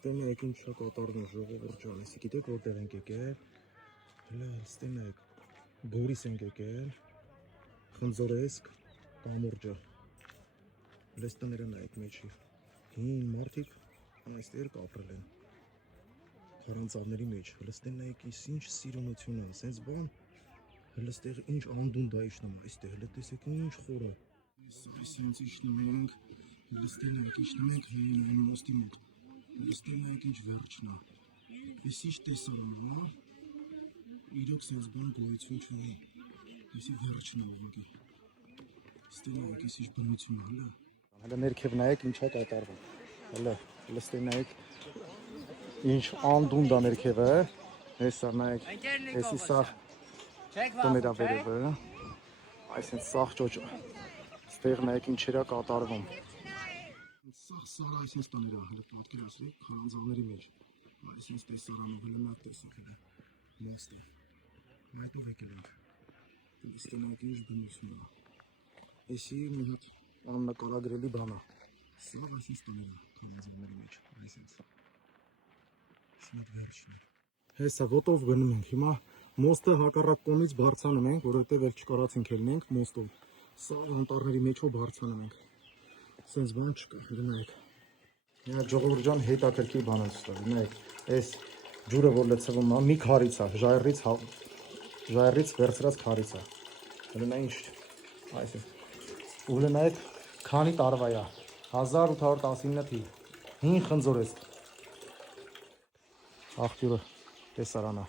Ստենա եք ինչա կատարվում ժողովուրդ ջան, էսի գիտեք որտեղ ենք եկել։ Հələ ստենա եք Գորիս ենք եկել, Խնձորեսկ, Կամուրջը։ Հələ ստները նայեք մեջի։ Հին մարդիկ այստեղ կապրել են։ Քարանձավների մեջ։ Հələ ստեն նայեք ինչ սիրունություն է, սենց բան։ Հələ ստեղ ինչ անդունդ է իջնում այստեղ, հələ տեսեք ինչ խորը։ Սենց իջնում ենք, հələ ստեն նայեք իջնում ենք հին մոստի մոտ։ Հələ ստեն նայեք ինչ վերջն է։ Էս ինչ տեսարան է, իրոք սենց բան գոյություն չունի։ Էսի վերջն է ուղղակի։ Ստեն նայեք էս ինչ բնություն է, հələ։ Հələ ներքև նայեք ինչա կատարվում։ Հələ ստեն նայեք ինչ անդունդ է ներքևը, հեսա նայեք, հեսի սաղ տներա վերևը, այսինք սաղ ճոճը, ստեղ նայեք ինչեր է կատարվում։ Սաղ սարը այսինք տներա, հələ պատկերացրեք քարանձավների մեջ, այսինք տեսարանով, հələ նա տեսակ հələ, մոստը, այդով եկել ենք, ստեղ նայեք ինչ բնություն է, էսի մի հատ աննկարագրելի բան է, սաղ այսինք տներա քարանձավների մեջ, այսինք Հեսա ոտով գնում ենք, հիմա մոստը հակառակ կողմից բարձանում ենք, որովհետև էլ չկարացինք ելնենք մոստով, սա անտառների մեջով բարձանում ենք, սենց բան չկա, գնայեք, նայեք ժողովուրդ ջան հետաքրքիր բան եմ ստա, նայեք, այս ջուրը որ լցվում է, մի քարից է, ժայռից վերցրած քարից է, հələ նա ինչ, այսինք, ու հələ նայեք քանի տարվա է, 1819 թիվ, հին Խնձորեսկ Աղբյուրը տեսարանա